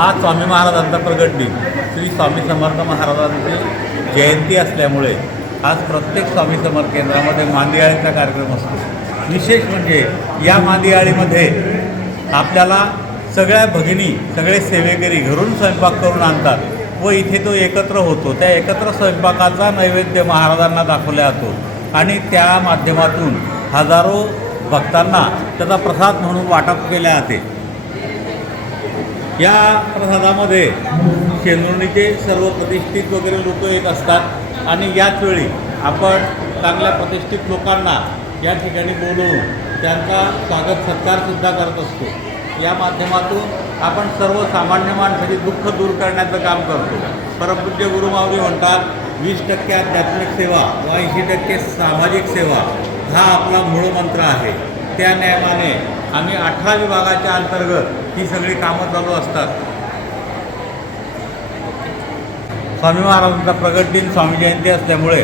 आज स्वामी महाराजांचा प्रगट दिन, श्री स्वामी समर्थ महाराजांची जयंती असल्यामुळे आज प्रत्येक स्वामी समर्थ केंद्रामध्ये मांदियाळीचा कार्यक्रम असतो। विशेष म्हणजे या मांदियाळीमध्ये आपल्याला सगळ्या भगिनी, सगळे सेवेकरी घरून स्वयंपाक करून आणतात व इथे तो एकत्र होतो। त्या एकत्र स्वयंपाकाचा नैवेद्य महाराजांना दाखवला जातो आणि त्या माध्यमातून हजारो भक्तांना त्याचा प्रसाद म्हणून वाटप केले जाते। या प्रसादामध्ये शेंदुर्णीचे सर्व प्रतिष्ठित वगैरे लोक येत असतात आणि याच वेळी आपण चांगल्या प्रतिष्ठित लोकांना या ठिकाणी बोलवून त्यांचा स्वागत सत्कारसुद्धा करत असतो। या माध्यमातून आपण सर्वसामान्य माणसाचे दुःख दूर करण्याचं काम करतो। परमपूज्य गुरुमाऊली म्हणतात 20% आध्यात्मिक सेवा व 80% सामाजिक सेवा हा आपला मूळ मंत्र आहे। त्या नियमाने आम्ही 18 विभागाच्या अंतर्गत ही सगळी कामं चालू असतात। स्वामी महाराजांचा प्रगट दिन स्वामी जयंती असल्यामुळे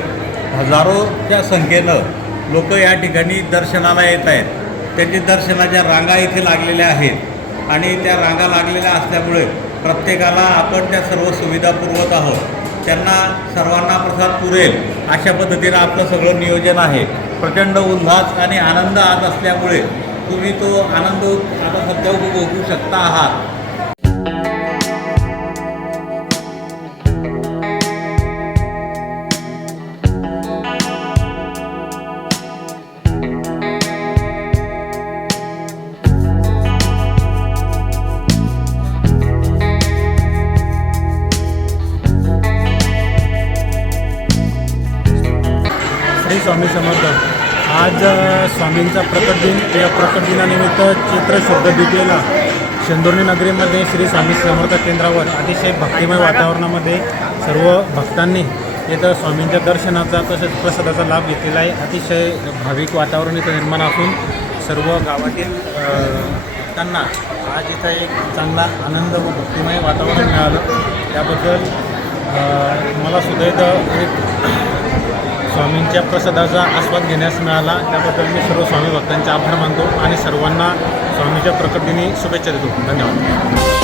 हजारोच्या संख्येनं लोक या ठिकाणी दर्शनाला येत आहेत। त्यांची दर्शनाच्या रांगा इथे लागलेल्या आहेत आणि त्या रांगा लागलेल्या असल्यामुळे प्रत्येकाला आपण त्या सर्व सुविधा पुरवत आहोत। त्यांना सर्वांना प्रसाद पुरेल अशा पद्धतीनं आपलं सगळं नियोजन आहे। प्रचंड उल्हास आणि आनंद आज असल्यामुळे तुम्ही तो आनंद आता सध्या उपभोगू शकता आहात। श्री स्वामी समर्थ। आज स्वामींचा प्रकट दिन। या प्रकट दिनानिमित्त चैत्र शुद्ध द्वितीयेला शेंदुर्णी नगरीमध्ये श्री स्वामी समर्थ केंद्रावर अतिशय भक्तिमय वातावरणामध्ये सर्व भक्तांनी इथं स्वामींच्या दर्शनाचा तसेच प्रसादाचा लाभ घेतलेला आहे। अतिशय भाविक वातावरण इथं निर्माण असून सर्व गावातील भक्तांना आज इथं एक चांगला आनंद व भक्तिमय वातावरण मिळालं। त्याबद्दल मला सुद्धा इथं एक स्वामींच्या प्रसादाचा आस्वाद घेण्यास मिळाला। त्याबद्दल मी सर्व स्वामी भक्तांचे आभार मानतो आणि सर्वांना स्वामीच्या प्रकट दिनी शुभेच्छा देतो। धन्यवाद।